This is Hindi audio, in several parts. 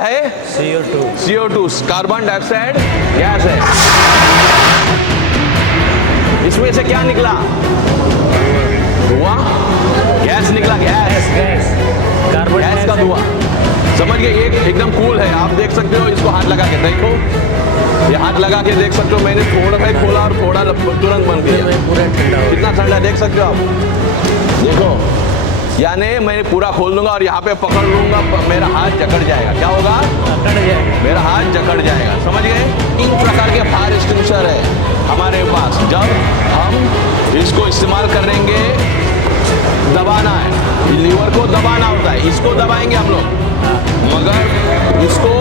है CO2 CO2 carbon dioxide gas है। इसमें से क्या निकला? धुआं, गैस निकला। गैस कार्बन गैस का धुआं। समझ गए? ये एकदम कूल है। आप देख सकते हो, इसको हाथ लगा के देखो, ये हाथ लगा के देख सकते हो। मैंने थोड़ा सा खोला और थोड़ा तुरंत बंद किया। पूरा ठंडा हो कितना ठंडा देख सकते हो आप। देखो, यानी मैं पूरा खोल दूंगा और यहाँ पे पकड़ लूंगा, मेरा हाथ जकड़ जाएगा। क्या होगा? जकड़ जाएगा। मेरा हाथ जकड़ जाएगा। समझ गए? 3 प्रकार के फायर एक्सटिंग्विशर है हमारे पास। जब हम इसको इस्तेमाल करेंगे, दबाना है, लीवर को दबाना होता है। इसको दबाएंगे हम लोग, मगर इसको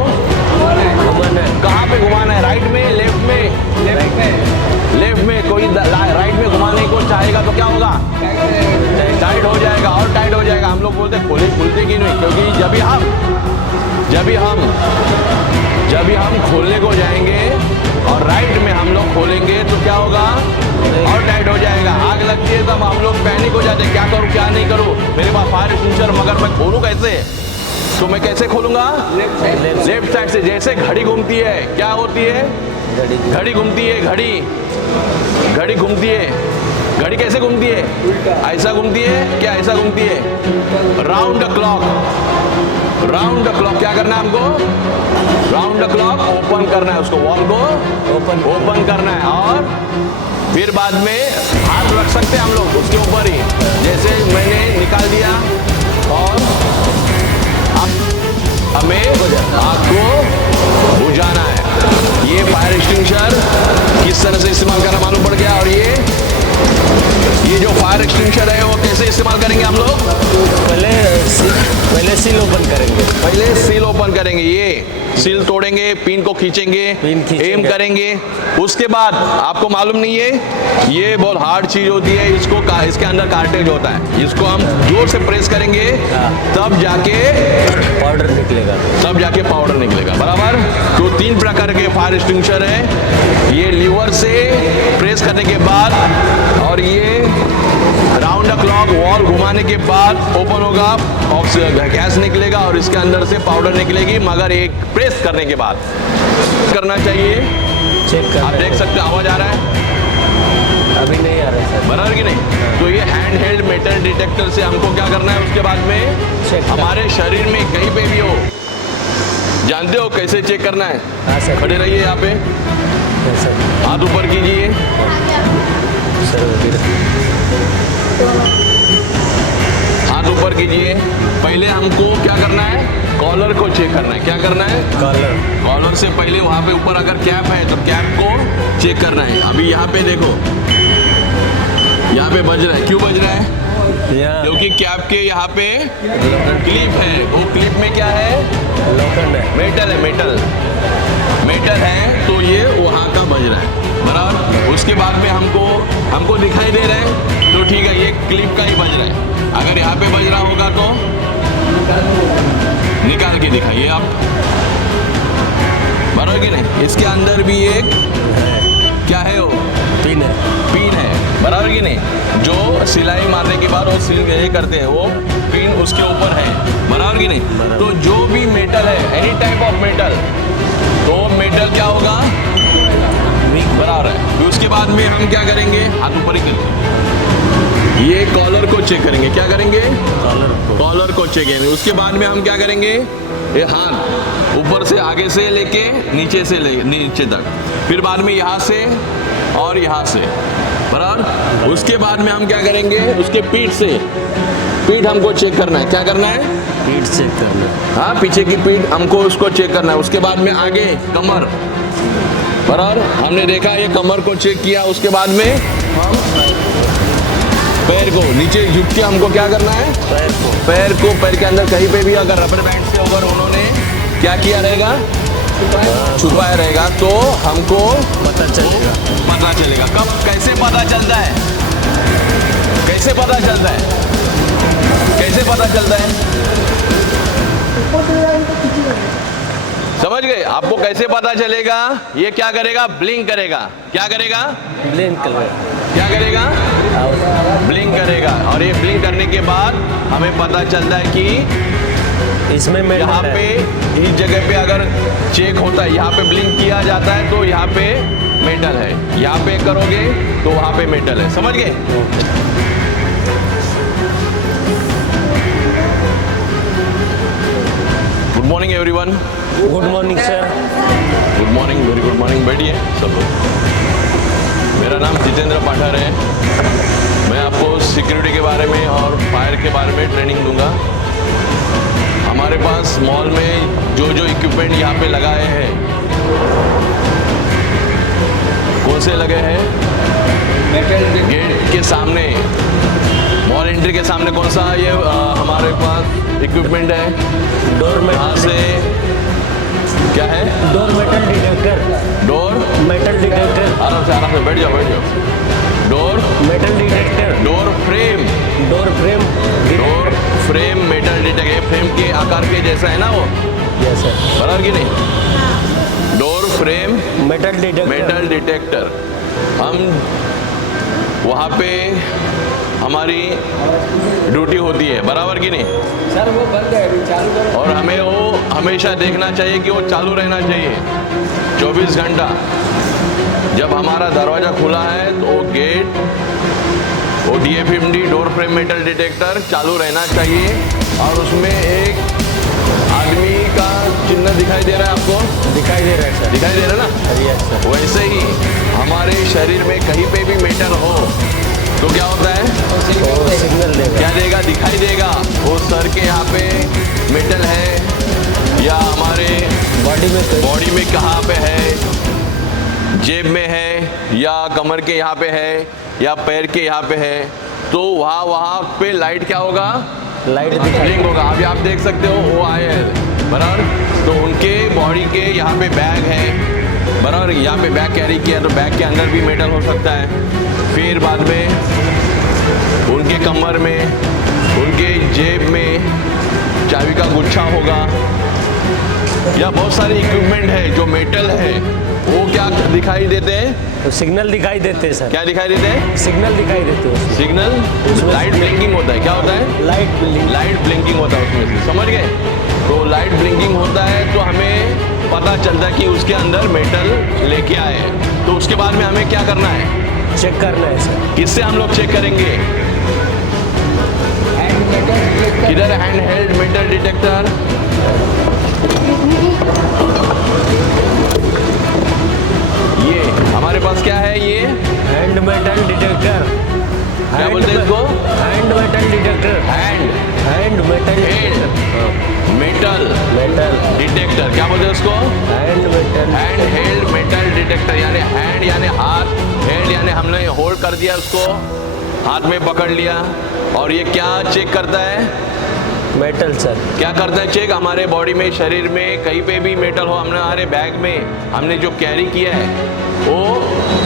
कहाँ पे घुमाना है? राइट में, लेफ्ट में? लेफ्ट में। कोई राइट में घुमाने को चाहेगा तो क्या होगा? टाइट हो जाएगा और टाइट हो जाएगा। हम लोग बोलते हैं खोले खुलते कि नहीं, क्योंकि जब भी हम खोलने को जाएंगे और राइट में हम लोग खोलेंगे तो क्या होगा? और टाइट हो जाएगा। आग लगती है तब हम लोग पैनिक हो जाते हैं, क्या करूं क्या नहीं करूं, मेरे पास फायर एक्सटिंग्विशर, मगर मैं खोलूं कैसे? तो मैं कैसे खोलूंगा? लेफ्ट साइड से। जैसे घड़ी घूमती है, क्या होती है? घड़ी घूमती है। घड़ी घूमती है। घड़ी कैसे घूमती है? ऐसा घूमती है। क्या ऐसा घूमती है? Round the clock. Round the clock क्या करना है हमको? राउंड द क्लॉक ओपन करना है, उसको वॉल को ओपन करना है। और फिर बाद में हाथ रख सकते हैं हम लोग उसके ऊपर ही। जैसे मैंने निकाल दिया और हमें आग को बुझाना है। ये फायर एक्सटिंग्विशर किस तरह से इस्तेमाल करना मालूम पड़ गया। और ये जो फायर एक्सटिंग्विशर है वो कैसे इस्तेमाल करेंगे हम लोग? पहले सील ओपन करेंगे। पहले सील ओपन करेंगे। ये सील तोड़ेंगे, पिन को खींचेंगे, एम करेंगे। उसके बाद आपको मालूम नहीं है, ये बहुत हार्ड चीज होती है। इसके अंदर कार्टेज होता है। इसको हम जोर से प्रेस करेंगे तब जाके पाउडर निकलेगा। बराबर। तो 3 प्रकार के फायर एक्सटिंग्विशर है। ये लीवर से प्रेस करने के बाद और ये राउंड द क्लॉक वॉल घुमाने के बाद ओपन होगा, गैस निकलेगा और इसके अंदर से पाउडर निकलेगी, मगर एक प्रेस करने के बाद करना चाहिए। चेक कर। आप देख सकते हो आवाज आ रहा है? अभी नहीं आ रहा है सर। बराबर कि नहीं? तो ये हैंड हेल्ड मेटल डिटेक्टर से हमको क्या करना है? उसके बाद में चेक हमारे शरीर में कहीं पे भी हो, जानते हो कैसे चेक करना है? हाँ सर। खड़े रहिए यहाँ पे, हाथ ऊपर कीजिए। हाथ ऊपर कीजिए। पहले हमको क्या करना है? कॉलर को चेक करना है। क्या करना है? कॉलर से पहले वहां पे ऊपर अगर कैप है तो कैप को चेक करना है। अभी यहाँ पे देखो, यहाँ पे बज रहा है। क्यों बज रहा है? क्योंकि कैप के यहाँ पे क्लिप है। वो क्लिप में क्या है? लोखंड है। मेटल है, तो ये वहाँ का बज रहा है। बराबर। उसके बाद में हमको दिखाई दे रहा है तो ठीक है, ये क्लिप का ही बज रहा है। अगर यहाँ पे बज रहा होगा तो निकाल के दिखाइए आप। बराबर कि नहीं? इसके अंदर भी एक क्या है? वो पिन है। बराबर कि नहीं? जो सिलाई मारने के बाद वो सिल ये करते हैं, वो पिन उसके ऊपर है। बराबर कि नहीं? तो जो भी मेटल है, एनी टाइप ऑफ मेटल, तो मेटल क्या होगा? बराबर है। फिर उसके बाद में हम क्या करेंगे? हाथ ऊपर ही करेंगे। ये कॉलर को चेक करेंगे। क्या करेंगे? कॉलर को चेक करेंगे। उसके बाद में हम क्या करेंगे? ये हाथ ऊपर से आगे से लेके नीचे तक, फिर बाद में यहाँ से और यहाँ से। बराबर। उसके बाद में हम क्या करेंगे? उसके पीठ हमको चेक करना है। क्या करना है? पीठ चेक करना है। हाँ, पीछे की पीठ हमको उसको चेक करना है। उसके बाद में आगे कमर। बराबर। हमने देखा ये कमर को चेक किया। उसके बाद में हम पैर को नीचे झुक के हमको क्या करना है? पैर के अंदर कहीं पे भी अगर रबर बैंड से अगर उन्होंने क्या किया रहेगा? छुपाया रहेगा, तो हमको पता चलेगा। कब? कैसे पता चलता है? कैसे पता चलता है? समझ गए? आपको कैसे पता चलेगा? ये क्या करेगा? ब्लिंक करेगा। क्या करेगा? क्या करेगा? ब्लिंक करेगा। और ये ब्लिंक करने के बाद हमें पता चलता है कि इसमें मेटल यहाँ है। पे इस जगह पे अगर चेक होता है, यहाँ पे ब्लिंक किया जाता है तो यहाँ पे मेटल है, यहाँ पे करोगे तो वहाँ पे मेटल है, समझ गए? Good morning everyone. Good morning sir. Good morning, very good morning. बैठिए सब लोग। मेरा नाम जितेंद्र पाठर है। मैं आपको सिक्योरिटी के बारे में और फायर के बारे में ट्रेनिंग दूंगा। हमारे पास मॉल में जो जो इक्विपमेंट यहाँ पे लगाए हैं, कौन से लगे हैं? गेट के सामने, मॉल एंट्री के सामने कौन सा ये हमारे पास इक्विपमेंट है? डोर यहाँ मेटल, से क्या है? Door metal detector. Door metal detector. आराम से बैठ जाओ, बैठ जाओ। Door metal detector. Door frame, door frame. Door frame metal detector, frame के आकार के जैसा है ना वो, यस सर। बराबर कि नहीं? Door frame metal detector. Metal detector. हम वहाँ पे हमारी ड्यूटी होती है, बराबर कि नहीं? सर वो बंद है, अभी चालू करो। और हमें वो हमेशा देखना चाहिए कि वो चालू रहना चाहिए 24 घंटा। जब हमारा दरवाज़ा खुला है तो वो गेट, वो DFMD door frame metal detector चालू रहना चाहिए। और उसमें एक आदमी का चिन्ह दिखाई दे रहा है आपको? दिखाई दे रहा है सर। दिखाई दे रहा है ना? Yes sir. वैसे ही हमारे शरीर में कहीं पे भी मेटल हो तो क्या होता है? वो सिग्नल देगा। क्या देगा? दिखाई देगा। वो सर के यहाँ पे मेटल है या हमारे बॉडी में कहाँ पे है, जेब में है या कमर के यहाँ पे है या पैर के यहाँ पे है, तो वहाँ पे लाइट क्या होगा? लाइट ब्लिंक होगा। अभी आप देख सकते हो वो आए हैं, बराबर? तो उनके बॉडी के यहाँ पे बैग है, बराबर? यहाँ पे बैग कैरी किया तो बैग के अंदर भी मेटल हो सकता है। फिर बाद में उनके कमर में, उनके जेब में चाबी का गुच्छा होगा, या बहुत सारे इक्विपमेंट है जो मेटल है। वो क्या दिखाई देते हैं? तो सिग्नल दिखाई देते हैं सर। क्या दिखाई देते हैं? सिग्नल दिखाई देते हैं। सिग्नल, लाइट ब्लिंकिंग होता है। क्या होता है? Light blinking. लाइट ब्लिंकिंग होता है उसमें से, समझ गए? तो लाइट ब्लिंकिंग होता है तो हमें पता चलता है कि उसके अंदर मेटल लेके आए हैं। तो उसके बाद में हमें क्या करना है? चेक करना है सर। किससे हम लोग चेक करेंगे? किधर हैंड हेल्ड मेटल डिटेक्टर? ये हमारे पास क्या है? ये हैंड मेटल डिटेक्टर। क्या बोलते हैं इसको? Hand metal detector. Hand metal metal metal detector. क्या बोलते हैं उसको? Hand metal. Hand held metal detector. यानी हैंड यानी हाथ, हेल्ड यानी हमने होल्ड कर दिया उसको, हाथ में पकड़ लिया। और ये क्या चेक करता है? Metal sir. क्या करता है चेक? हमारे बॉडी में, शरीर में कहीं पे भी मेटल हो, हमने हमारे बैग में हमने जो कैरी किया है वो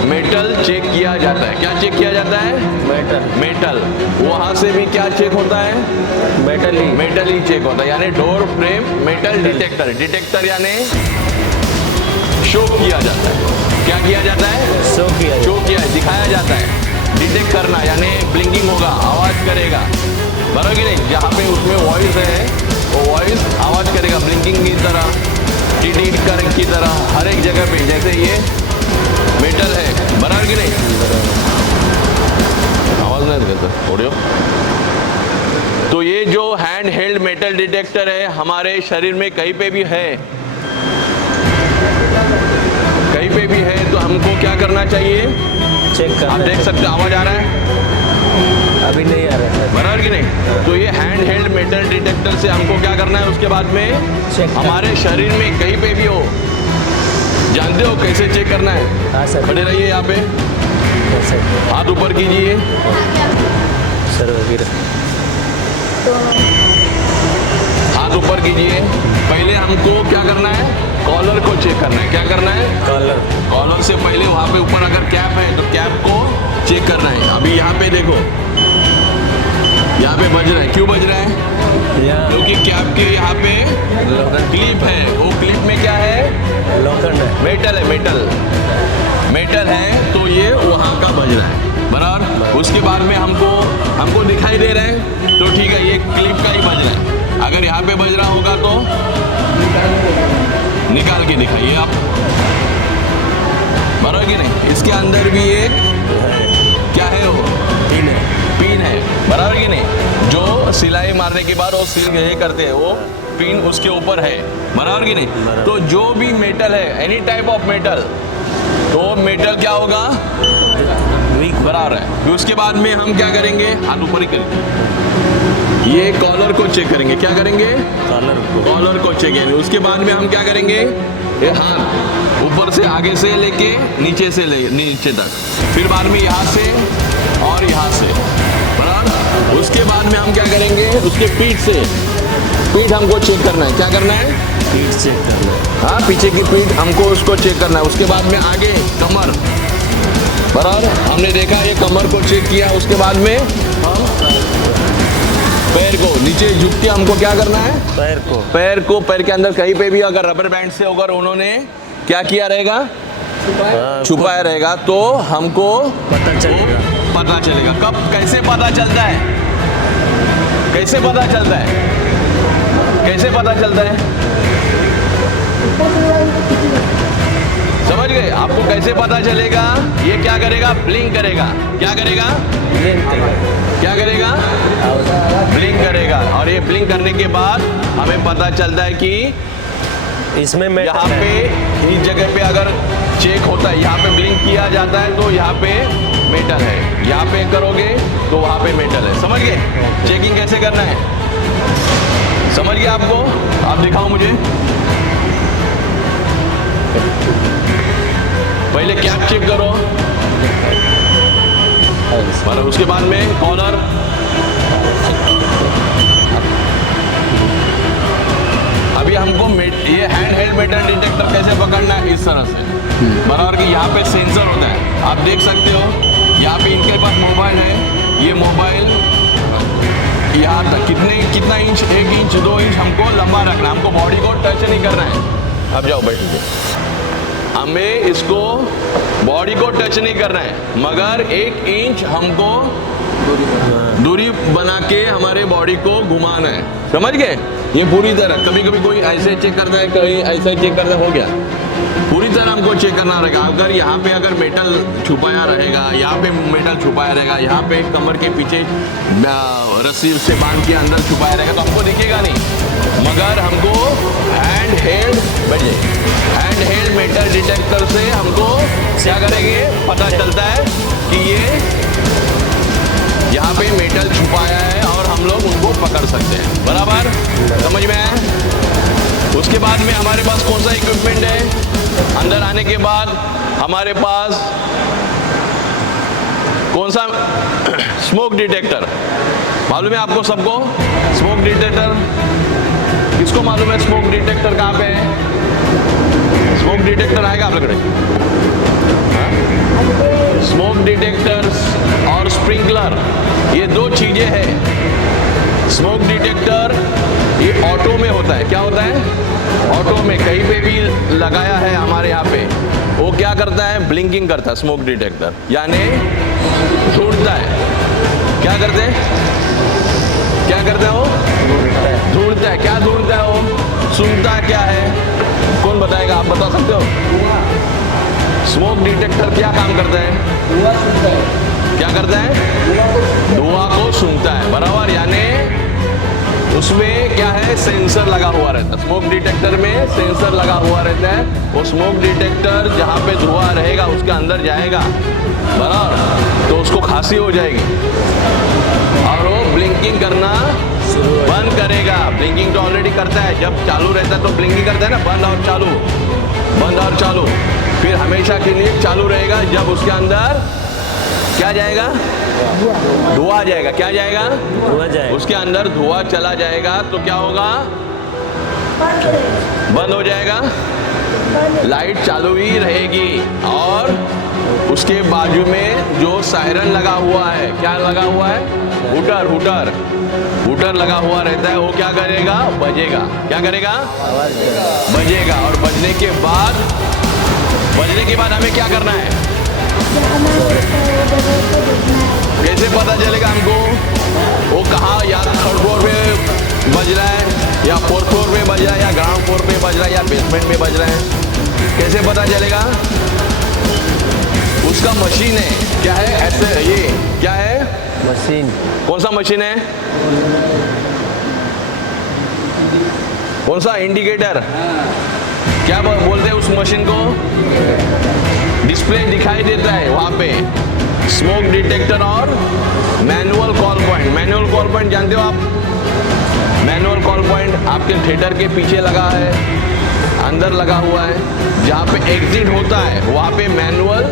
मेटल चेक किया जाता है। क्या चेक किया जाता है? मेटल। मेटल। वहाँ से भी क्या चेक होता है? मेटल ही। मेटल ही चेक होता है। यानी door frame metal detector. Detector यानी शो किया जाता है। क्या किया जाता है? शो किया। शो किया, दिखाया जाता है। डिटेक्ट करना यानी ब्लिंकिंग होगा, आवाज करेगा, बराबर कि नहीं? जहाँ पे उसमें वॉइस है वो वॉइस आवाज करेगा ब्लिंकिंग की तरह, टीटीट कर की तरह, हर एक जगह पे। जैसे ये मेटल है, बराबर कि नहीं? आवाज नहीं देता ऑडियो। तो ये जो हैंड हेल्ड मेटल डिटेक्टर है हमारे शरीर में कहीं पे भी है, कहीं पे भी है, तो हमको क्या करना चाहिए? चेक आप करना। देख सकते हो आवाज आ रहा है, अभी नहीं आ रहा है बराबर कि नहीं? तो ये हैंड हेल्ड मेटल डिटेक्टर से हमको क्या करना है? उसके बाद में चेक हमारे शरीर में कहीं पे भी हो, जानते हो कैसे चेक करना है? हाँ सर। खड़े रहिए यहाँ पे, सर। हाथ ऊपर कीजिए, सर वगैरह हाथ ऊपर कीजिए। पहले हमको क्या करना है? कॉलर को चेक करना है। क्या करना है? कॉलर। कॉलर से पहले वहाँ पे ऊपर अगर कैप है तो कैप को चेक करना है। अभी यहाँ पे देखो, यहाँ पे बज रहा है। क्यों बज रहा है? यहाँ क्योंकि कैप के यहाँ पे क्लिप है। वो क्लिप में क्या है? लोखंड है। मेटल है, मेटल मेटल है, तो ये वहाँ का बज रहा है, बराबर। उसके बाद में हमको दिखाई दे रहा है तो ठीक है, ये क्लिप का ही बज रहा है। अगर यहाँ पे बज रहा होगा तो निकाल के दिखाइए आप, बराबर कि नहीं। इसके अंदर भी एक क्या है, वो पिन है, बराबर कि नहीं। जो सिलाई मारने के बाद वो सील ये करते हैं, वो पिन उसके ऊपर है, बराबर कि नहीं। तो जो भी मेटल है, एनी टाइप ऑफ मेटल, तो मेटल क्या होगा, वीक बराबर है। फिर उसके बाद में हम क्या करेंगे, हाथ ऊपर ही करेंगे, ये कॉलर को चेक करेंगे। क्या करेंगे, कॉलर को चेक करेंगे। उसके बाद में हम क्या करेंगे, ये हाथ ऊपर से आगे से लेके नीचे से नीचे तक, फिर बाद में यहाँ से और यहाँ से, बराबर। उसके बाद में हम क्या करेंगे, उसके पीठ हमको चेक करना है। क्या करना है, पीठ चेक करना है। हाँ, पीछे की पीठ हमको उसको चेक करना है। उसके बाद में आगे कमर, बराबर, हमने देखा ये कमर को चेक किया। उसके बाद में हम पैर को नीचे झुक के हमको क्या करना है, पैर के अंदर कहीं पे भी अगर रबर बैंड से अगर उन्होंने क्या किया रहेगा, छुपाया रहेगा, तो हमको पता चलेगा। कब, कैसे पता चलता है, कैसे पता चलता है, कैसे पता चलता है, समझ गए। आपको कैसे पता चलेगा, ये क्या करेगा, ब्लिंक करेगा। क्या करेगा, क्या करेगा, ब्लिंक करेगा। और ये ब्लिंक करने के बाद हमें पता चलता है कि इसमें यहाँ पे इस जगह पे अगर चेक होता है, यहाँ पे ब्लिंक किया जाता है तो यहाँ पे मेटल है, यहाँ पे करोगे तो वहाँ पे मेटल है। समझ गए, चेकिंग कैसे करना है, समझ गए आपको। आप दिखाओ मुझे, पहले कैप चेक करो, और उसके बाद में कॉलर, अभी हमको ये हैंड हेल्ड मेटल डिटेक्टर कैसे पकड़ना है, इस तरह से, बराबर कि यहाँ पे सेंसर होता है, आप देख सकते हो। यहाँ पे इनके पास मोबाइल है, ये मोबाइल यहाँ तक कितना इंच, 1 इंच 2 इंच हमको लंबा रखना है, हमको बॉडी को टच नहीं करना है। अब जाओ बैठिए, हमें इसको बॉडी को टच नहीं करना है, मगर 1 इंच हमको दूरी बना के हमारे बॉडी को घुमाना है, समझ गए। ये पूरी तरह, कभी कभी कोई ऐसे चेक करता है, कहीं ऐसे चेक करता है, हो गया, पूरी तरह हमको चेक करना रहेगा। अगर यहाँ पे अगर मेटल छुपाया रहेगा, यहाँ पे मेटल छुपाया रहेगा, यहाँ पे कमर के पीछे रस्सी से बांध के अंदर छुपाया रहेगा, तो हमको दिखेगा नहीं। मगर हमको हैंड हेल्ड मेटल डिटेक्टर से हमको क्या करेंगे, पता चलता है कि ये यहाँ पे मेटल छुपाया है और हम लोग उनको पकड़ सकते हैं, बराबर, समझ में आया। उसके बाद में हमारे पास कौन सा इक्विपमेंट है, अंदर आने के बाद हमारे पास कौन सा, स्मोक डिटेक्टर, मालूम है आपको सबको, स्मोक डिटेक्टर किसको मालूम है, स्मोक डिटेक्टर कहाँ पे है, स्मोक डिटेक्टर आएगा आप लोग, स्मोक डिटेक्टर्स और स्प्रिंकलर, ये 2 चीजें हैं। स्मोक डिटेक्टर ये ऑटो में होता है, क्या होता है, ऑटो में कहीं पे भी लगाया है हमारे यहाँ पे, वो क्या करता है, ब्लिंकिंग करता है स्मोक डिटेक्टर, यानी ढूंढता है। क्या करते हैं, क्या करता है वो, ढूंढता है। क्या ढूंढता है वो, सुनता क्या है, कौन बताएगा, आप बता सकते हो। स्मोक डिटेक्टर क्या काम करता है, धुआं सुनता है। क्या करता है, धुआं को सुनता है, बराबर, यानी उसमें क्या है, सेंसर लगा हुआ रहता है। स्मोक डिटेक्टर में सेंसर लगा हुआ रहता है। वो स्मोक डिटेक्टर जहाँ पे धुआं रहेगा उसके अंदर जाएगा, बराबर, तो उसको खांसी हो जाएगी और वो ब्लिंकिंग करना बंद करेगा। ब्लिंकिंग तो ऑलरेडी करता है, जब चालू रहता है तो ब्लिंकिंग करता है ना, बंद और चालू, बंद और चालू, फिर हमेशा के लिए चालू रहेगा। जब उसके अंदर क्या जाएगा, धुआं जाएगा। क्या जाएगा, धुआं जाएगा। उसके अंदर धुआं चला जाएगा तो क्या होगा, बंद हो जाएगा, लाइट चालू ही रहेगी। और उसके बाजू में जो सायरन लगा हुआ है, क्या लगा हुआ है, हुटर लगा हुआ रहता है, वो क्या करेगा, बजेगा। क्या करेगा, बजेगा। और बजने के बाद हमें क्या करना है, कैसे पता चलेगा हमको वो कहाँ, या थर्ड फ्लोर पे बज रहा है या फोर्थ फ्लोर पे बज रहा है या ग्राउंड फ्लोर पे बज रहा है या बेसमेंट में बज रहा है, कैसे पता चलेगा? उसका मशीन है, क्या है ऐसे, ये क्या है? मशीन। कौन सा मशीन है? कौन सा? इंडिकेटर। क्या बोलते हैं उस मशीन को? डिस्प्ले दिखाई देता है वहां पे, स्मोक डिटेक्टर और manual call point. Manual call point जानते हो आप? मैनुअल कॉल पॉइंट आपके थिएटर के पीछे लगा है, अंदर लगा हुआ है, जहाँ पे एग्जिट होता है वहाँ पे manual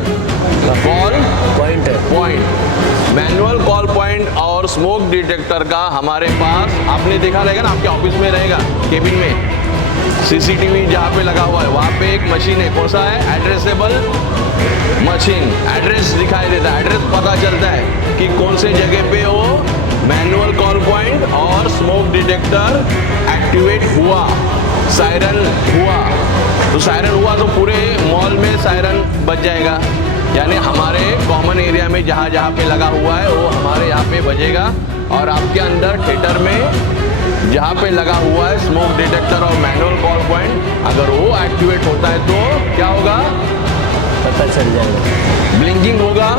call point. Manual call point और स्मोक डिटेक्टर का हमारे पास, आपने देखा रहेगा ना, आपके ऑफिस में रहेगा, केबिन में सीसीटीवी जहाँ पे लगा हुआ है वहाँ पे एक मशीन है। कौन सा है? Addressable machine. एड्रेस दिखाई देता है, एड्रेस पता चलता है कि कौन से जगह पे वो मैनुअल कॉल पॉइंट और स्मोक डिटेक्टर एक्टिवेट हुआ, सायरन हुआ। तो सायरन हुआ तो पूरे मॉल में सायरन बज जाएगा, यानी हमारे कॉमन एरिया में जहाँ जहाँ पे लगा हुआ है वो हमारे यहाँ पे बजेगा। और आपके अंदर थिएटर में जहाँ पे लगा हुआ है स्मोक डिटेक्टर और मैनुअल कॉल पॉइंट, अगर वो एक्टिवेट होता है तो क्या होगा? पता चल जाएगा। ब्लिंकिंग होगा,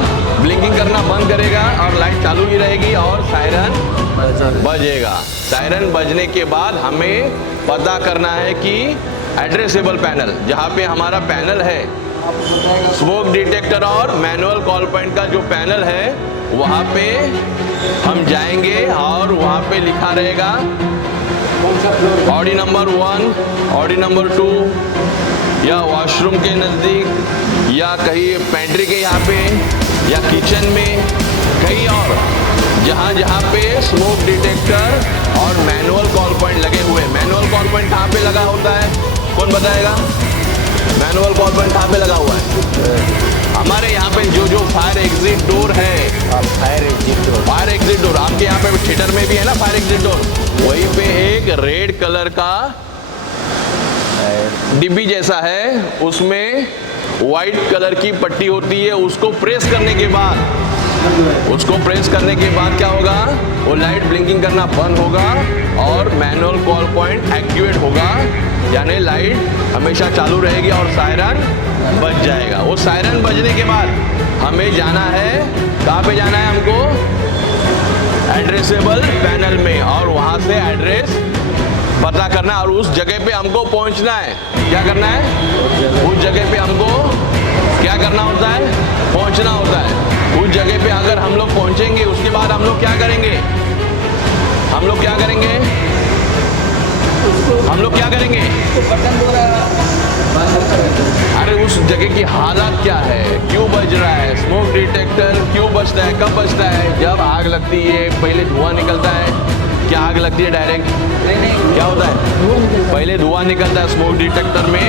ब्लिंकिंग करना बंद करेगा और लाइट चालू ही रहेगी और सायरन बजेगा। सायरन बजने के बाद हमें पता करना है कि एड्रेसेबल पैनल, जहाँ पे हमारा पैनल है स्मोक डिटेक्टर और मैनुअल कॉल पॉइंट का जो पैनल है, वहाँ पे हम जाएंगे और वहाँ पे लिखा रहेगा ऑडी नंबर 1, ऑडी नंबर 2, या वॉशरूम के नज़दीक या कहीं पेंट्री के यहाँ पे या किचन में कहीं और, जहाँ जहाँ पे स्मोक डिटेक्टर और मैनुअल कॉल पॉइंट लगे हुए। मैनुअल कॉल पॉइंट कहाँ पे लगा होता है? कौन बताएगा? मैनुअल कॉल पॉइंट कहाँ पे लगा हुआ है? हमारे यहाँ पे जो फायर एग्जिट डोर है, फायर एग्जिट डोर आपके यहाँ पे थिएटर में भी है ना फायर एग्जिट डोर, वहीं पे एक रेड कलर का डिब्बी जैसा है, उसमें व्हाइट कलर की पट्टी होती है। उसको प्रेस करने के बाद क्या होगा? वो लाइट ब्लिंकिंग करना बंद होगा और मैनुअल कॉल पॉइंट एक्टिवेट होगा, यानी लाइट हमेशा चालू रहेगी और सायरन बज जाएगा। वो सायरन बजने के बाद हमें जाना है, कहाँ पे जाना है हमको? एड्रेसेबल पैनल में, और वहाँ से एड्रेस पता करना और उस जगह पे हमको पहुंचना है। क्या करना है? उस जगह पे हमको क्या करना होता है? पहुंचना होता है। उस जगह पे अगर हम लोग पहुंचेंगे, उसके बाद हम लोग क्या करेंगे? हम लोग क्या करेंगे? अरे उस जगह की हालत क्या है, क्यों बज रहा है स्मोक डिटेक्टर, क्यों बजता है, कब बजता है? जब आग लगती है पहले धुआं निकलता है। क्या आग लगती है डायरेक्ट? क्या होता है? पहले धुआं निकलता है, स्मोक डिटेक्टर में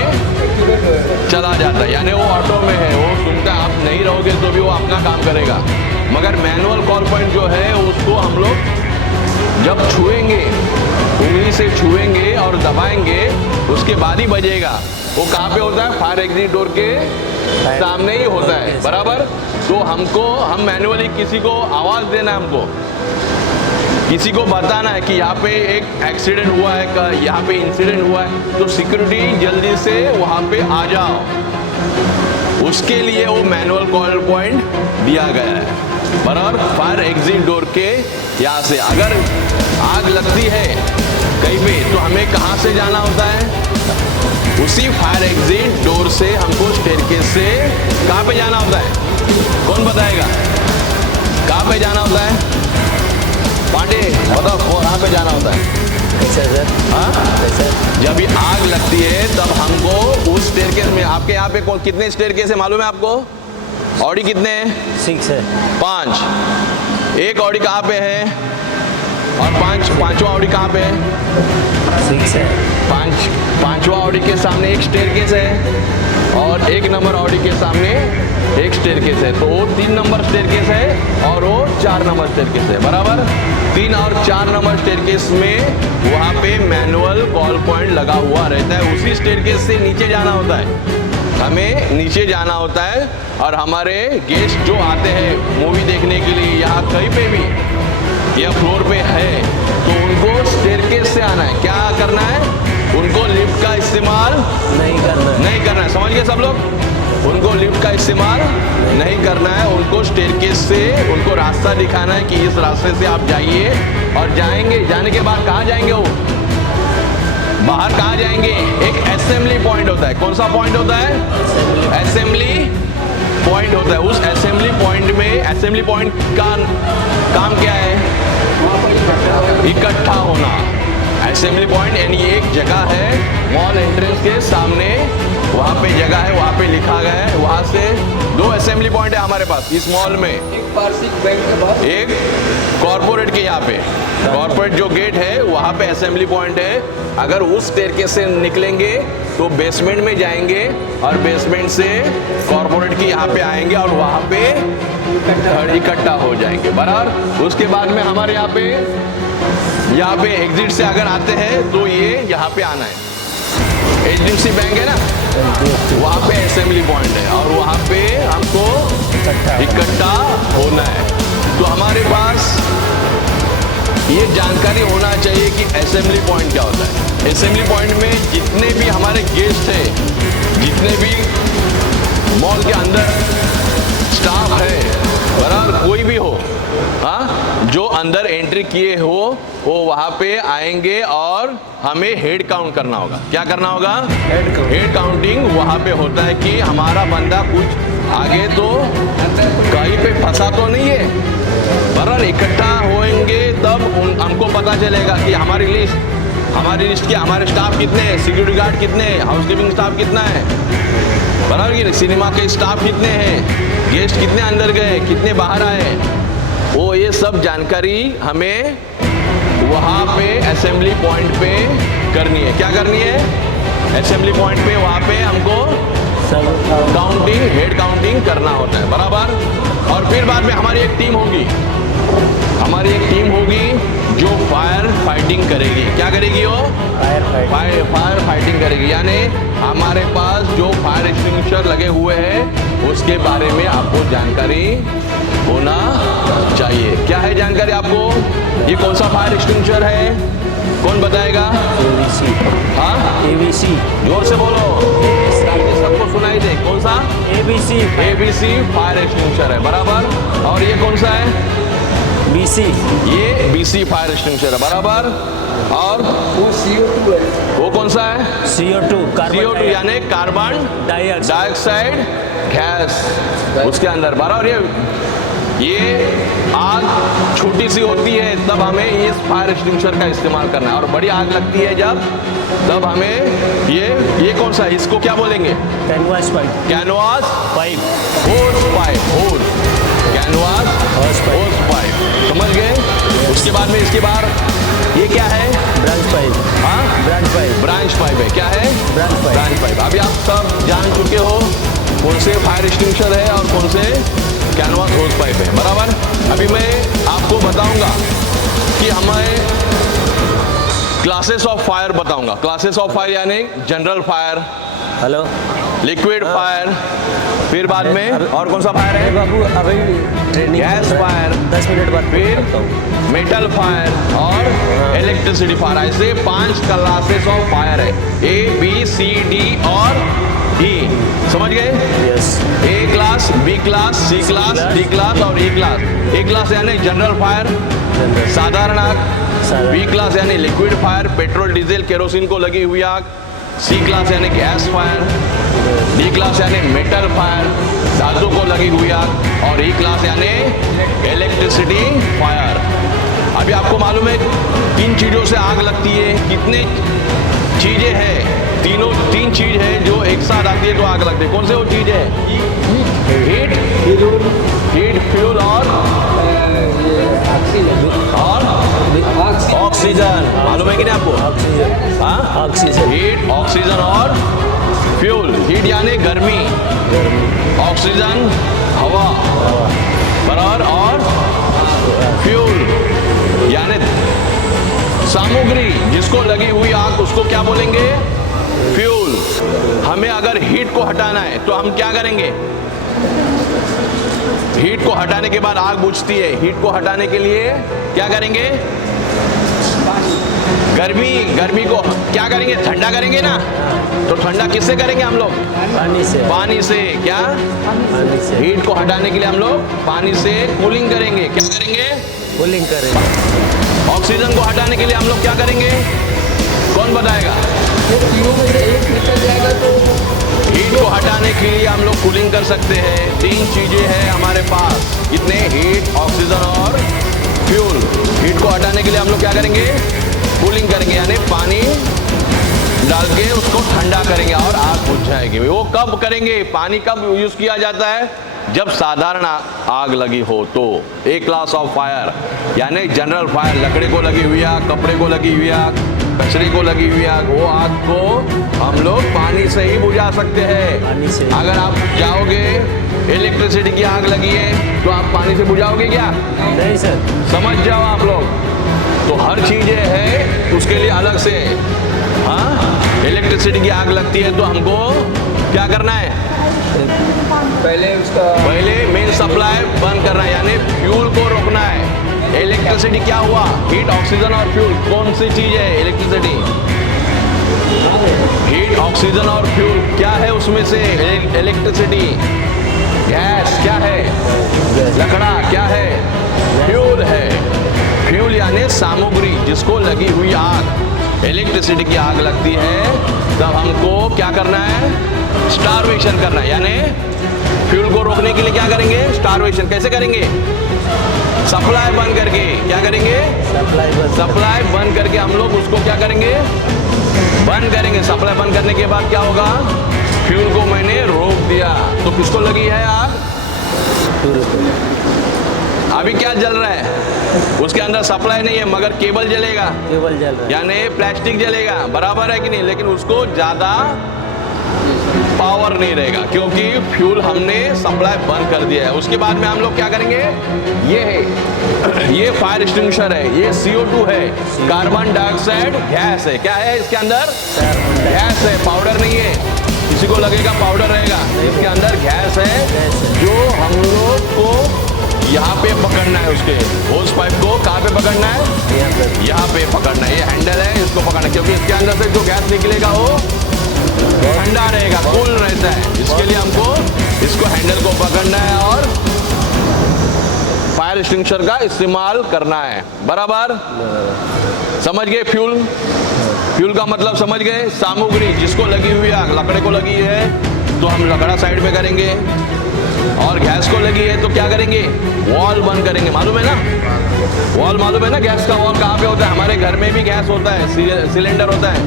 चला जाता है, यानी वो ऑटो में है, वो सुनता है। आप नहीं रहोगे तो भी वो अपना काम करेगा। मगर मैनुअल कॉल पॉइंट जो है उसको हम लोग जब छुएंगे, उंगली से छुएंगे और दबाएंगे, उसके बाद ही बजेगा। वो कहाँ पे होता है? फायर एग्जिट डोर के सामने ही होता है, बराबर। तो हम मैनुअली किसी को आवाज देना है, हमको किसी को बताना है कि यहाँ पे एक एक्सीडेंट हुआ है, यहाँ पे इंसिडेंट हुआ है, तो सिक्योरिटी जल्दी से वहाँ पे आ जाओ। उसके लिए वो मैनुअल कॉल पॉइंट दिया गया है, बराबर। फायर एग्जिट डोर के यहाँ से अगर आग लगती है कहीं पे, तो हमें कहाँ से जाना होता है? उसी फायर एग्जिट डोर से हमको स्टेयरकेस से कहाँ पे जाना होता है? कौन बताएगा कहाँ पे जाना होता है? पांडे बताओ, कहाँ पे जाना होता है? कैसे सर? हाँ, जब ये आग लगती है तब हमको उस स्टेयरकेस में, आपके यहाँ पे कितने स्टेयरकेस है मालूम है आपको? ऑडी कितने हैं? 6 है। 5। एक ऑडी कहाँ पे है और पांचवा ऑडी कहाँ पे है? 6 है। पांचवा ऑडी के सामने एक स्टेयरकेस है और 1 नंबर ऑडी के सामने एक स्टेयरकेस है। तो वो 3 नंबर स्टेयरकेस है और वो 4 नंबर स्टेयरकेस है, बराबर। 3 और 4 नंबर स्टेयरकेस में वहाँ पे मैनुअल कॉल पॉइंट लगा हुआ रहता है। उसी स्टेयरकेस से नीचे जाना होता है, हमें नीचे जाना होता है। और हमारे गेस्ट जो आते हैं मूवी देखने के लिए, यहाँ कहीं पे भी या फ्लोर पे है तो उनको स्टेयरकेस से आना है। क्या करना है? उनको लिफ्ट का इस्तेमाल नहीं करना है। समझ गए सब लोग? उनको लिफ्ट का इस्तेमाल नहीं करना है, उनको स्टेयरकेस से उनको रास्ता दिखाना है कि इस रास्ते से आप जाइए। और जाएंगे, जाने के बाद कहाँ जाएंगे? वो बाहर कहाँ जाएंगे? एक असेंबली पॉइंट होता है। कौन सा पॉइंट होता है? असेंबली पॉइंट होता है। उस असेंबली पॉइंट में, असेंबली पॉइंट का काम क्या है? इकट्ठा होना। असेंबली पॉइंट यानी एक जगह है मॉल एंट्रेंस के सामने, वहां पे जगह है, वहां पे लिखा गया है। वहां से 2 असेंबली पॉइंट है हमारे पास इस मॉल में। एक वार्षिक बैंक के पास, एक कॉर्पोरेट के यहाँ पे, कॉर्पोरेट जो गेट है वहां पे असेंबली पॉइंट है। अगर उस स्टेयरकेस से निकलेंगे तो बेसमेंट में जाएंगे और बेसमेंट से कॉर्पोरेट की यहाँ पे आएंगे और वहां पे इकट्ठा हो जाएंगे। बराबर। उसके बाद में हमारे यहाँ पे एग्जिट से अगर आते हैं तो ये यहाँ पे आना है। HDFC बैंक है ना, वहाँ पे असेंबली पॉइंट है और वहाँ पे हमको इकट्ठा होना है। तो हमारे पास ये जानकारी होना चाहिए कि असेंबली पॉइंट क्या होता है। असेंबली पॉइंट में जितने भी हमारे गेस्ट हैं, जितने भी मॉल के अंदर स्टाफ है, बराबर, कोई भी हो, हाँ, जो अंदर एंट्री किए हो वो वहां पे आएंगे और हमें हेड काउंट करना होगा। क्या करना होगा? हेड काउंटिंग वहां पे होता है कि हमारा बंदा कुछ आगे तो कहीं पे फंसा तो नहीं है। बराबर। इकट्ठा होंगे तब हमको पता चलेगा कि हमारी लिस्ट क्या, हमारे स्टाफ कितने हैं, सिक्योरिटी गार्ड कितने हैं, हाउसकीपिंग स्टाफ कितना है, बराबर कि सिनेमा के स्टाफ कितने हैं, गेस्ट कितने अंदर गए, कितने बाहर आए, वो ये सब जानकारी हमें वहाँ पे असेंबली पॉइंट पे करनी है। क्या करनी है? असेंबली पॉइंट पे वहाँ पे हमको काउंटिंग, हेड काउंटिंग करना होता है। बराबर। और फिर बाद में हमारी एक टीम होगी, जो फायर फाइटिंग करेगी। क्या करेगी? वो फायर फाइटिंग करेगी। यानी हमारे पास जो फायर एक्सटिंग्विशर लगे हुए हैं उसके बारे में आपको जानकारी होना चाहिए। क्या है जानकारी आपको? ये कौन सा फायर एक्सटिंग्विशर है? कौन बताएगा? ABC। हाँ, ABC। जोर से बोलो, सबको सुनाई दे। कौन सा? ABC फायर एक्सटिंग्विशर है। बराबर। और ये कौन सा है? BC। ये BC फायर एक्सटिंग्विशर है। बराबर। और वो CO2 है। वो कौन सा है? CO2 यानी कार्बन डाइऑक्साइड गैस उसके अंदर। बराबर। ये आग छोटी सी होती है तब हमें इस फायर एक्सटिंग्विशर का इस्तेमाल करना है, और बड़ी आग लगती है जब, तब हमें ये कौन सा, इसको क्या बोलेंगे? Canvas pipe. कैनवास पाइप, होस पाइप, होस, कैनवास होस पाइप। समझ गए? उसके बाद में इसके बाद ये क्या है? Branch pipe. हाँ, ब्रांच पाइप है। क्या है? Branch pipe. अभी आप सब जान चुके हो कौन से फायर एक्सटिंग्विशर है और कौन से कैनवास होस पाइप है। बराबर। अभी मैं आपको बताऊंगा कि हमें क्लासेस ऑफ फायर बताऊंगा। क्लासेस ऑफ फायर यानी general fire, hello, liquid fire, फिर बाद में और कौन सा फायर है? बाबू अभी ट्रेनिंग, गैस फायर, 10 मिनट बाद फिर मेटल फायर और इलेक्ट्रिसिटी फायर। ऐसे 5 क्लासेस ऑफ फायर है, A, B, C, D और E। समझ गए? Yes. A class, B class, C class, D class और E क्लास। A क्लास यानी जनरल फायर, साधारण आग। B क्लास यानी liquid fire, petrol diesel kerosene को लगी हुई आग। C क्लास यानी गैस फायर। D क्लास यानी मेटल फायर, धातु को लगी हुई आग। और E क्लास यानी इलेक्ट्रिसिटी फायर। अभी आपको मालूम है किन चीजों से आग लगती है, कितने चीजें हैं? तीन चीज है जो एक साथ आती है तो आग लगती है। कौन से वो चीज है? हीट, फ्यूल और ऑक्सीजन। मालूम है कि नहीं आपको? हाँ, ऑक्सीजन। हीट, ऑक्सीजन और फ्यूल। हीट यानी गर्मी, ऑक्सीजन हवा, बराबर, और फ्यूल यानी सामग्री जिसको लगी हुई आग, उसको क्या बोलेंगे? फ्यूल। हमें अगर हीट को हटाना है तो हम क्या करेंगे? हीट को हटाने के बाद आग बुझती है। हीट को हटाने के लिए क्या करेंगे? गर्मी को क्या करेंगे? ठंडा करेंगे ना। तो ठंडा किससे करेंगे हम लोग? पानी से। पानी से। क्या? पानी से हीट को हटाने के लिए हम लोग पानी से कूलिंग करेंगे। क्या करेंगे? कूलिंग करेंगे। ऑक्सीजन को हटाने के लिए हम लोग क्या करेंगे? कौन बताएगा? ये तीनों में से एक निकल जाएगा तो हीट को हटाने के लिए हम लोग कूलिंग कर सकते हैं। 3 चीजें हैं हमारे पास। कितने? हीट, ऑक्सीजन और फ्यूल। हीट को हटाने के लिए हम लोग क्या करेंगे? कूलिंग करेंगे, यानी पानी डाल के उसको ठंडा करेंगे और आग बुझ जाएगी। वो कब करेंगे? पानी कब यूज किया जाता है? जब साधारण आग लगी हो तो। एक क्लास ऑफ फायर यानी जनरल फायर, लकड़ी को लगी हुई आग, कपड़े को लगी हुई आग, कचरे को लगी हुई आग, वो आग को हम लोग पानी से ही बुझा सकते हैं। पानी से। अगर आप जाओगे, इलेक्ट्रिसिटी की आग लगी है तो आप पानी से बुझाओगे क्या? नहीं सर। समझ जाओ आप लोग। तो हर चीजें है उसके लिए अलग से। हाँ, इलेक्ट्रिसिटी की आग लगती है तो हमको क्या करना है? पहले मेन सप्लाई बंद करना है, यानी फ्यूल को रोकना है। इलेक्ट्रिसिटी क्या हुआ? हीट, ऑक्सीजन और फ्यूल। कौन सी चीज है इलेक्ट्रिसिटी? हीट, ऑक्सीजन और फ्यूल। क्या है उसमें से? इलेक्ट्रिसिटी। गैस क्या है? लकड़ा क्या है? फ्यूल है। फ्यूल यानी सामग्री जिसको लगी हुई आग। इलेक्ट्रिसिटी की आग लगती है तब हमको क्या करना है? स्टारवेशन करना है, यानी फ्यूल को रोकने के लिए क्या करेंगे? स्टारवेशन। कैसे करेंगे? सप्लाई बंद करके। क्या करेंगे? सप्लाई बंद करके हम लोग उसको क्या करेंगे? बंद करेंगे। सप्लाई बंद करने के बाद क्या होगा? फ्यूल को मैंने रोक दिया तो किसको लगी है आग? अभी क्या जल रहा है? उसके अंदर सप्लाई नहीं है मगर केबल जलेगा। केबल जल रहा है। यानी प्लास्टिक जलेगा। बराबर है कि नहीं? लेकिन उसको ज्यादा पावर नहीं रहेगा क्योंकि फ्यूल हमने सप्लाई बंद कर दिया है। उसके बाद में हम लोग क्या करेंगे? ये है, ये फायर एक्सटिंग्विशर है, ये CO2 है, कार्बन डाइऑक्साइड गैस है। क्या है इसके अंदर? गैस है, पाउडर नहीं है। किसी को लगेगा पाउडर रहेगा, इसके अंदर गैस है जो हम लोग को यहाँ पे पकड़ना है। उसके होस पाइप को कहाँ पे पकड़ना है? यहाँ पे पकड़ना है। ये हैंडल है, इसको पकड़ना है क्योंकि इसके अंदर से जो गैस निकलेगा वो ठंडा रहेगा, कूल रहता है। इसके लिए हमको इसको हैंडल को पकड़ना है और फायर एक्सटिंग्विशर का इस्तेमाल करना है। बराबर? समझ गए? फ्यूल, फ्यूल का मतलब समझ गए? सामग्री जिसको लगी हुई आग, लकड़े को लगी है तो हम लकड़ा साइड में करेंगे और गैस को लगी है तो क्या करेंगे? वॉल बंद करेंगे। मालूम है ना? वॉल मालूम है ना? गैस का वॉल कहाँ पे होता है? हमारे घर में भी गैस होता है, सिलेंडर होता है।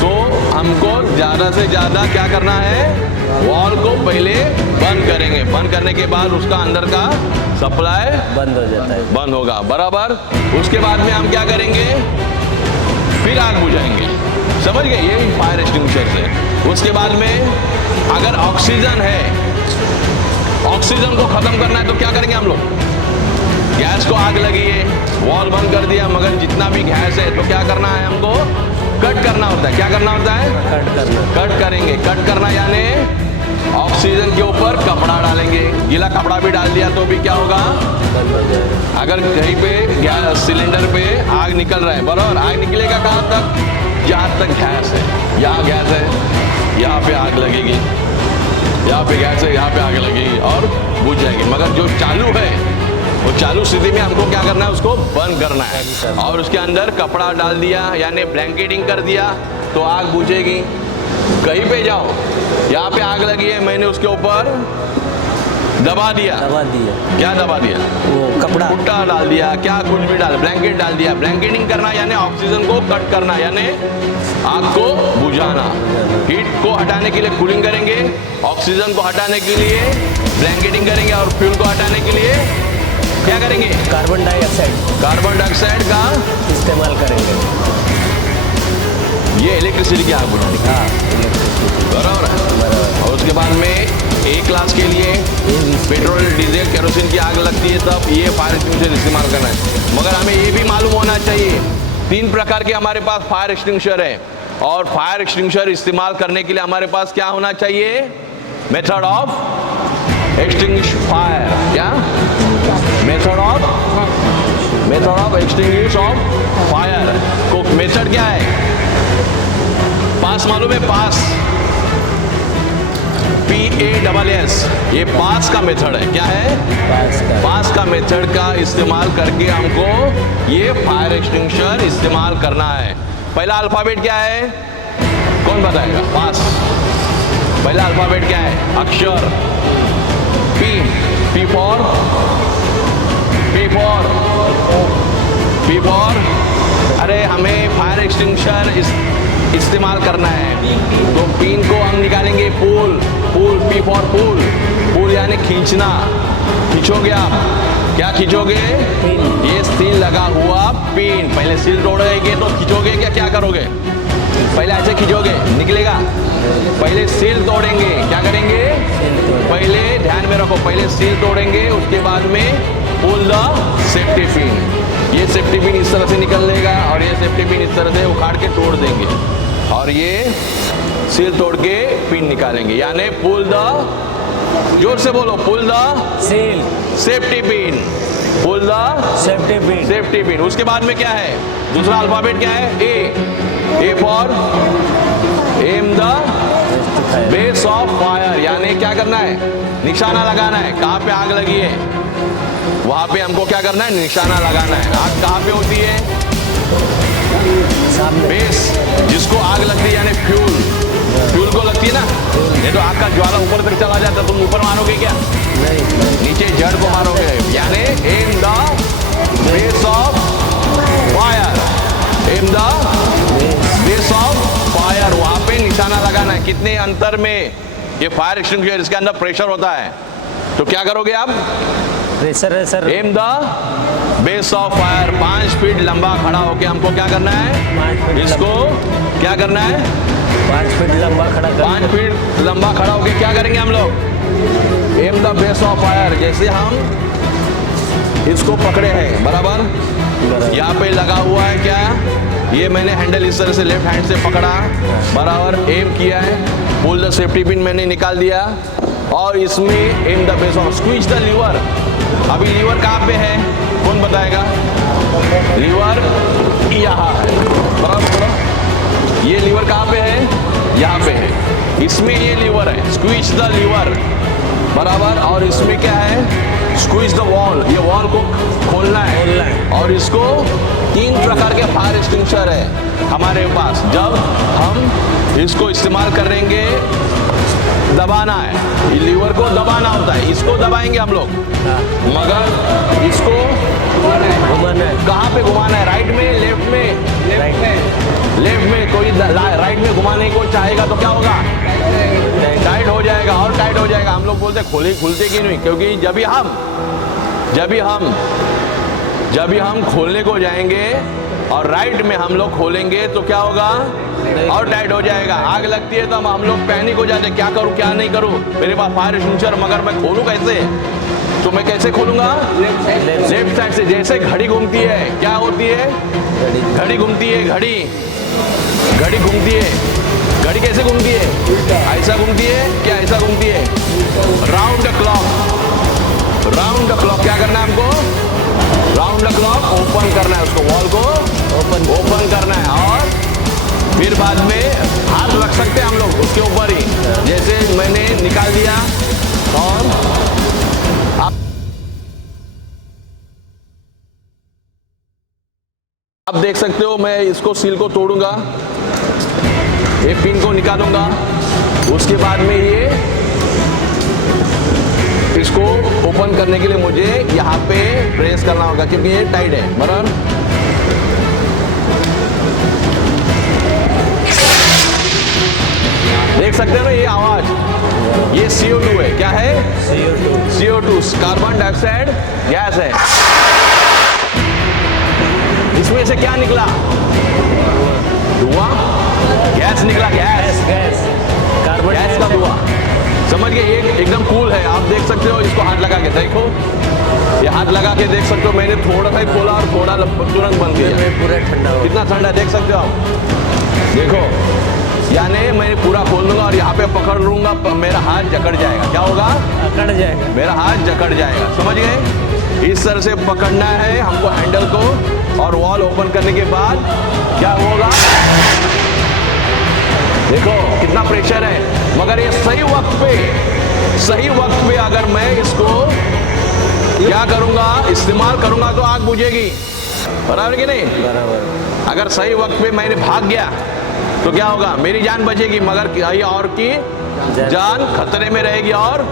तो हमको ज्यादा से ज्यादा क्या करना है? वॉल को पहले बंद करेंगे। बंद करने के बाद उसका अंदर का सप्लाई बंद हो जाता है, बंद होगा। बराबर? उसके बाद में हम क्या करेंगे? फिर आग बुझाएंगे। समझ गए? ये फायर एक्सटिंग्विशर से। उसके बाद में अगर ऑक्सीजन है, ऑक्सीजन को खत्म करना है तो क्या करेंगे हम लोग? गैस को आग लगी है, वॉल बंद कर दिया मगर जितना भी गैस है तो क्या करना है? हमको कट करना होता है। क्या करना होता है? कट करना। कट करेंगे। कट करना यानी ऑक्सीजन के ऊपर कपड़ा डालेंगे। गीला कपड़ा भी डाल दिया तो भी क्या होगा? बंद हो जाएगा। अगर कहीं पे गैस सिलेंडर पे आग निकल रहा है, बराबर, आग निकलेगा कहाँ तक? जहाँ तक गैस है। यहाँ गैस है, यहाँ पे आग लगेगी, यहाँ पे गैस है, यहाँ पे आग लगेगी और बुझ जाएगी। मगर जो चालू है वो चालू स्थिति में हमको क्या करना है? उसको बंद करना है और उसके अंदर कपड़ा डाल दिया यानी ब्लैंकेटिंग कर दिया तो आग बुझेगी। कहीं पे जाओ, यहाँ पे आग लगी है, मैंने उसके ऊपर दबा दिया। क्या दबा दिया? वो कपड़ा, भुट्टा डाल दिया, क्या कुछ भी डाल, ब्लैंकेट डाल दिया। ब्लैंकेटिंग करना यानी ऑक्सीजन को कट करना यानी आग को बुझाना। हीट को हटाने के लिए कूलिंग करेंगे, ऑक्सीजन को हटाने के लिए ब्लैंकेटिंग करेंगे और फ्यूल को हटाने के लिए क्या करेंगे? कार्बन डाइऑक्साइड का इस्तेमाल करेंगे। ये इलेक्ट्रिसिटी की आग बुझाने की। बराबर है। और उसके बाद में एक क्लास के लिए पेट्रोल, डीजल, केरोसिन की आग लगती है तब ये फायर एक्सटिंग्विशर इस्तेमाल करना है। मगर हमें ये भी मालूम होना चाहिए 3 प्रकार के हमारे पास फायर एक्सटिंग्विशर है और फायर एक्सटिंग्विशर इस्तेमाल करने के लिए हमारे पास क्या होना चाहिए? मेथड ऑफ एक्सटिंग्विश फायर, क्या method of extinguish of fire को मेथड क्या है? पास मालूम है? पास, PASS, ये पास का मेथड है। क्या है? पास का मेथड का इस्तेमाल करके हमको ये फायर एक्सटिंग्विशर इस्तेमाल करना है। पहला अल्फाबेट क्या है? कौन बताएगा? पास पहला अल्फाबेट क्या है? अक्षर P फॉर अरे हमें फायर एक्सटिंग्विशर इस्तेमाल करना है तो पिन को हम निकालेंगे पुल, P फॉर पुल यानी खींचना। खींचोगे आप, क्या खींचोगे? ये सील लगा हुआ पिन। पहले सील तोड़ोगे तो खींचोगे, क्या करोगे? पहले ऐसे खींचोगे, निकलेगा। पहले सील तोड़ेंगे, क्या करेंगे? पहले ध्यान में रखो, पहले सील तोड़ेंगे, उसके बाद में पुल द सेफ्टी पिन। ये सेफ्टी पिन इस तरह से निकलेगा और ये सेफ्टी पिन इस तरह से उखाड़ के तोड़ देंगे और ये सील तोड़ के पिन निकालेंगे, यानी पुल द, जोर से बोलो, pull the seal safety pin, pull the safety pin. उसके बाद में क्या है? दूसरा अल्फाबेट क्या है? A for M the base of fire, यानी क्या करना है? निशाना लगाना है। कहाँ पे आग लगी है वहां पे हमको क्या करना है? निशाना लगाना है। आग कहाँ पे होती है? बेस, जिसको आग लगती है यानी फ्यूल को लगती है ना। ये तो आग का ज्वाला ऊपर तक चला जाता, तुम ऊपर मारोगे क्या? नीचे जड़ को मारोगे, यानी M the base of fire, M the base of fire, वहां पे निशाना लगाना है। कितने अंतर में ये फायर एक्सटिंग्विशर, इसके अंदर प्रेशर होता है, तो क्या करोगे आप? प्रेशर है sir. M the base of fire, 5 feet लंबा खड़ा होके हमको क्या करना है? इसको क्या करना है? 5 फीट लंबा खड़ा कर, 5 फीट लंबा खड़ा होके क्या करेंगे हम लोग? M the base of fire, जैसे हम इसको पकड़े हैं, बराबर यहाँ पे लगा हुआ है, क्या ये मैंने हैंडल इस तरह से लेफ्ट हैंड से पकड़ा, बराबर एम किया है, पुल द सेफ्टी पिन मैंने निकाल दिया और इसमें aim the base of, squeeze the lever. अभी लीवर कहाँ पे है? कौन बताएगा? लीवर यहाँ है, बराबर। ये लीवर कहाँ पे है? यहाँ पे है। इसमें ये लीवर है, स्क्वीज द लीवर, बराबर। और इसमें क्या है? स्क्वीज द वॉल, ये वॉल को खोलना है। और इसको 3 प्रकार के फायर एक्सटिंग्विशर है हमारे पास। जब हम इसको इस्तेमाल करेंगे, दबाना है, लीवर को दबाना होता है, इसको दबाएंगे हम लोग, मगर इसको घुमाना है। कहाँ पे घुमाना है? राइट में, लेफ्ट में? लेफ्ट में। कोई राइट में घुमाने को चाहेगा तो क्या होगा? टाइट हो जाएगा और टाइट हो जाएगा। हम लोग बोलते हैं खुलते कि नहीं, क्योंकि जब भी हम खोलने को जाएंगे और राइट में हम लोग खोलेंगे तो क्या होगा? और टाइट हो जाएगा। आग लगती है तो हम लोग पैनिक हो जाते हैं, क्या करूं क्या नहीं करूं, मेरे पास फायर एक्सटिंग्विशर, मगर मैं खोलूं कैसे? तो मैं कैसे खोलूंगा? लेफ्ट साइड से। जैसे घड़ी घूमती है, क्या होती है? घड़ी घूमती है, घड़ी घूमती है। घड़ी कैसे घूमती है? ऐसा घूमती है, क्या ऐसा घूमती है? Round the clock. क्या करना है हमको? राउंड द क्लॉक ओपन करना है, उसको वॉल को ओपन करना है और फिर बाद में हाथ रख सकते हैं हम लोग उसके ऊपर ही, जैसे मैंने निकाल दिया। और आप देख सकते हो, मैं इसको सील को तोड़ूंगा, ये पिन को निकालूंगा, उसके बाद में ये इसको ओपन करने के लिए मुझे यहाँ पे प्रेस करना होगा, क्योंकि ये टाइट है, बराबर। देख सकते हो ना ये आवाज, ये CO2 है। क्या है? CO2 कार्बन डाइऑक्साइड गैस है। इसमें से क्या निकला? धुआं, गैस निकला, गैस कार्बन गैस का धुआं। समझ गए? ये एकदम कूल है, आप देख सकते हो। इसको हाथ लगा के देखो, ये हाथ लगा के देख सकते हो। मैंने थोड़ा सा ही खोला और थोड़ा तुरंत बंद किया, पूरा ठंडा हो, कितना ठंडा देख सकते हो आप। देखो यानी मैं पूरा खोल दूंगा और यहाँ पे पकड़ लूंगा, मेरा हाथ जकड़ जाएगा। क्या होगा? अकड़ जाएगा। मेरा हाथ जकड़ जाएगा। समझ गए? इस तरह से पकड़ना है हमको हैंडल को, और वॉल ओपन करने के बाद क्या होगा? देखो कितना प्रेशर है, मगर ये सही वक्त पे अगर मैं इसको क्या करूंगा, इस्तेमाल करूंगा तो आग बुझेगी। बराबर कि नहीं? बराबर। अगर सही वक्त पे मैंने भाग गया तो क्या होगा? मेरी जान बचेगी, मगर ये और की जान खतरे में रहेगी और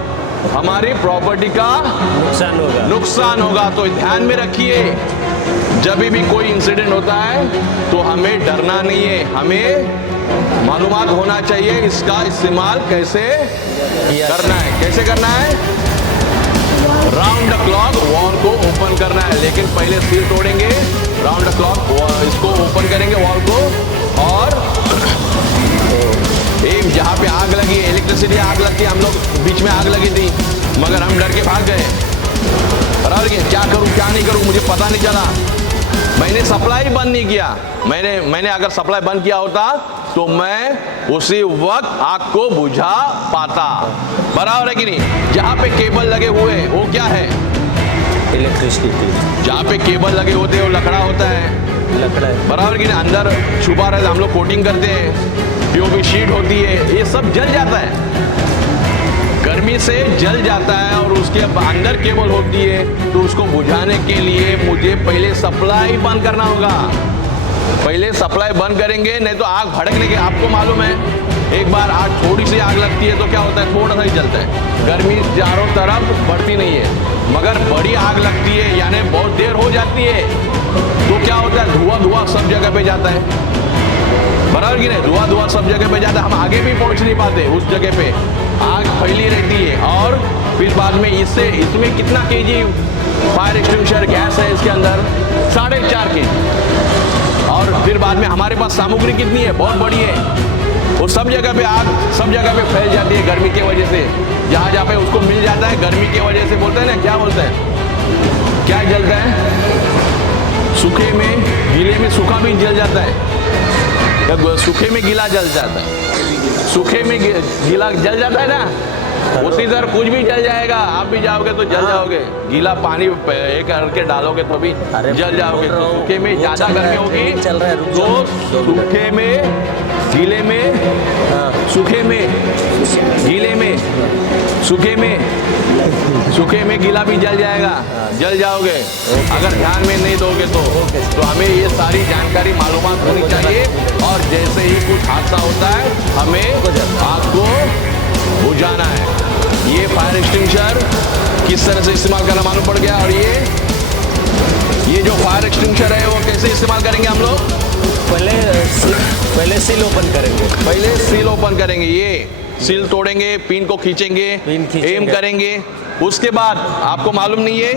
हमारी प्रॉपर्टी का नुकसान होगा। तो ध्यान में रखिए, जब भी कोई इंसिडेंट होता है तो हमें डरना नहीं है, हमें मालूमात होना चाहिए इसका इस्तेमाल कैसे करना है। कैसे करना है? राउंड द क्लॉक वॉल को ओपन करना है, लेकिन पहले सील तोड़ेंगे, राउंड द क्लॉक इसको ओपन करेंगे वॉल को, और एक जहाँ पे आग लगी, इलेक्ट्रिसिटी आग लगती है, हम लोग बीच में आग लगी थी मगर हम डर के भाग गए। बराबर क्या करूँ क्या नहीं करूँ मुझे पता नहीं चला, मैंने सप्लाई बंद नहीं किया। मैंने अगर सप्लाई बंद किया होता तो मैं उसी वक्त आग को बुझा पाता। बराबर है कि नहीं? जहाँ पे केबल लगे हुए वो क्या है? इलेक्ट्रिसिटी। जहाँ पे केबल लगे होते हैं वो लकड़ा होता है। लकड़ा है। बराबर कि नहीं? अंदर छुपा रहता है, हम लोग कोटिंग करते हैं, पीओपी शीट होती है, ये सब जल जाता है, गर्मी से जल जाता है, और उसके अंदर केबल होती है। तो उसको बुझाने के लिए मुझे पहले सप्लाई बंद करना होगा। पहले सप्लाई बंद करेंगे, नहीं तो आग भड़कने के, आपको मालूम है एक बार आग थोड़ी सी आग लगती है तो क्या होता है? थोड़ा सा ही जलता है, गर्मी चारों तरफ बढ़ती नहीं है। मगर बड़ी आग लगती है यानी बहुत देर हो जाती है तो क्या होता है? धुआं सब जगह पे जाता है। बराबर कि नहीं? धुआं सब जगह पे जाता है, हम आगे भी पहुंच नहीं पाते, उस जगह पे आग फैली रहती है। और फिर बाद में इसमें कितना केजी फायर एक्सटिंग्विशर गैस है इसके अंदर? 4.5 केजी। और फिर बाद में हमारे पास सामग्री कितनी है? बहुत बड़ी है। वो सब जगह पे आग सब जगह पे फैल जाती है गर्मी की वजह से, जहाँ जहाँ पे उसको मिल जाता है गर्मी की वजह से। बोलते हैं ना, क्या बोलते हैं, क्या जलता है? सूखे में गीले में सूखा भी जल जाता है, सूखे में गीला जल जाता है, सूखे में गीला जल जाता है ना, उसी तरह कुछ भी जल जाएगा। आप भी जाओगे तो जल जाओगे, गीला पानी एक करके डालोगे तो भी जल जाओगे। तो सूखे में ज्यादा गर्मी होगी तो सूखे में गीले में, सूखे में गीले में, सूखे में गीला भी जल जाएगा, जल जाओगे अगर ध्यान में नहीं दोगे तो हमें ये सारी जानकारी मालूमात होनी चाहिए। और जैसे ही कुछ हादसा होता है हमें आग को बुझाना है। ये फायर एक्सटिंग्विशर किस तरह से इस्तेमाल करना मालूम पड़ गया। और ये जो फायर एक्सटिंग्विशर है वो कैसे इस्तेमाल करेंगे हम लोग? पहले सील ओपन करेंगे। पहले सील ओपन करेंगे, ये सील तोड़ेंगे, पिन को खींचेंगे, एम करेंगे। उसके बाद आपको मालूम नहीं है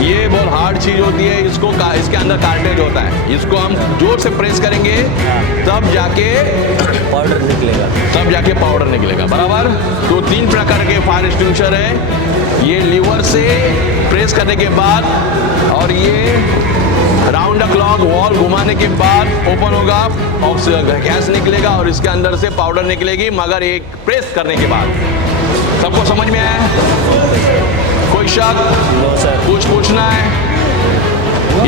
ये बहुत हार्ड चीज होती है, इसके अंदर कार्टेज होता है, इसको हम जोर से प्रेस करेंगे तब जाके पाउडर निकलेगा। बराबर? तो 3 प्रकार के फायर एक्सटिंग्विशर है। ये लीवर से प्रेस करने के बाद और ये राउंड द क्लॉक वॉल घुमाने के बाद ओपन होगा, ऑक्सीजन गैस निकलेगा और इसके अंदर से पाउडर निकलेगी, मगर एक प्रेस करने के बाद। सबको समझ में आया? कोई शक? कुछ पूछना है?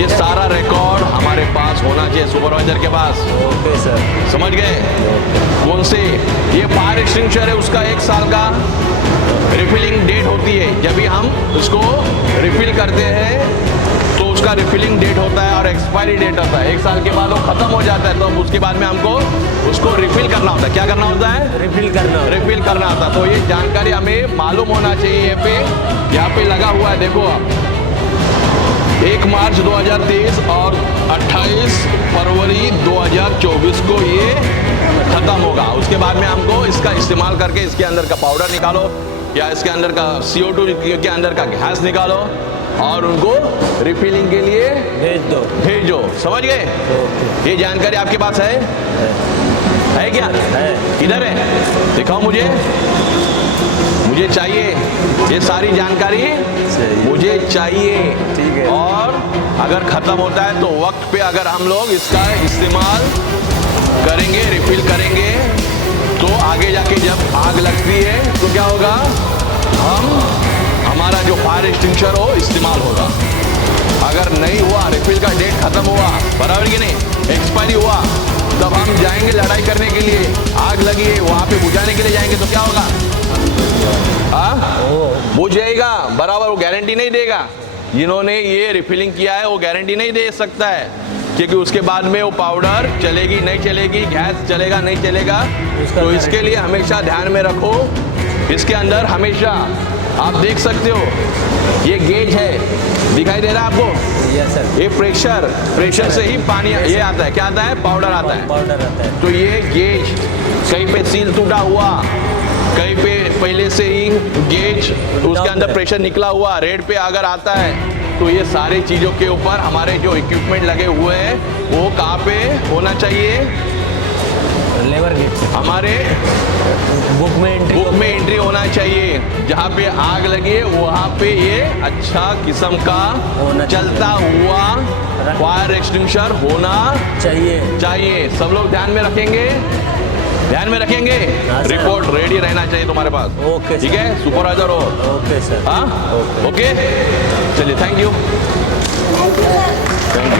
ये सारा रिकॉर्ड हमारे पास होना चाहिए, सुपरवाइजर के पास। Okay sir. समझ गए? कौन से? ये फायर एक्सटिंग्विशर है, उसका 1 साल का रिफिलिंग डेट होती है। जब भी हम उसको रिफिल करते हैं तो उसका रिफिलिंग डेट होता है और एक्सपायरी डेट होता है। 1 साल के बाद वो खत्म हो जाता है, तो उसके बाद में हमको उसको रिफिल करना होता है। क्या करना होता है? रिफिल करना होता है। तो ये जानकारी हमें मालूम होना चाहिए। यहाँ पे लगा हुआ है, देखो आप, 1 मार्च 2023 और 28 फरवरी 2024 को ये खत्म होगा। उसके बाद में हमको इसका इस्तेमाल करके इसके अंदर का पाउडर निकालो या इसके अंदर का CO2 के अंदर का गैस निकालो और उनको रिफिलिंग के लिए भेज दो। समझ गए? ये जानकारी आपके पास है क्या? है। किधर है? दिखाओ मुझे चाहिए ये सारी जानकारी, मुझे चाहिए। ठीक है। और अगर खत्म होता है तो वक्त पे अगर हम लोग इसका इस्तेमाल करेंगे, रिफिल करेंगे तो आगे जाके जब आग लगती है तो क्या होगा, हमारा जो फायर एक्सटिंग्विशर हो इस्तेमाल होगा। अगर नहीं हुआ, रिफिल का डेट खत्म हुआ, बराबर कि नहीं, एक्सपायरी हुआ, तब हम जाएंगे लड़ाई करने के लिए, आग लगी है वहां पे बुझाने के लिए जाएंगे तो क्या होगा, बुझ जाएगा, बराबर, वो गारंटी नहीं देगा। जिन्होंने ये रिफिलिंग किया है वो गारंटी नहीं दे सकता है, क्योंकि उसके बाद में वो पाउडर चलेगी नहीं चलेगी, गैस चलेगा नहीं चलेगा। तो इसके लिए हमेशा ध्यान में रखो, इसके अंदर हमेशा आप देख सकते हो ये गेज है, दिखाई दे रहा है आपको, यस सर, ये प्रेशर से ही पानी ये आता है, क्या आता है, पाउडर आता है। पाउडर आता है। तो ये गेज कहीं पे सील टूटा हुआ, कहीं पे पहले से ही गेज उसके अंदर प्रेशर निकला हुआ, रेड पे अगर आता है, तो ये सारी चीज़ों के ऊपर हमारे जो इक्विपमेंट लगे हुए हैं वो कहाँ पे होना चाहिए, लेबर गेट हमारे बुक में एंट्री होना चाहिए। जहाँ पे आग लगी है वहाँ पे ये अच्छा किस्म का होना चलता हुआ फायर एक्सटिंग्विशर होना चाहिए। सब लोग ध्यान में रखेंगे, ध्यान में रखेंगे। हाँ, सर। रिपोर्ट रेडी रहना चाहिए तुम्हारे पास। ओके ठीक है, सुपरवाइजर हो। Okay sir. हाँ, ओके, चलिए, thank you. Sir thank you.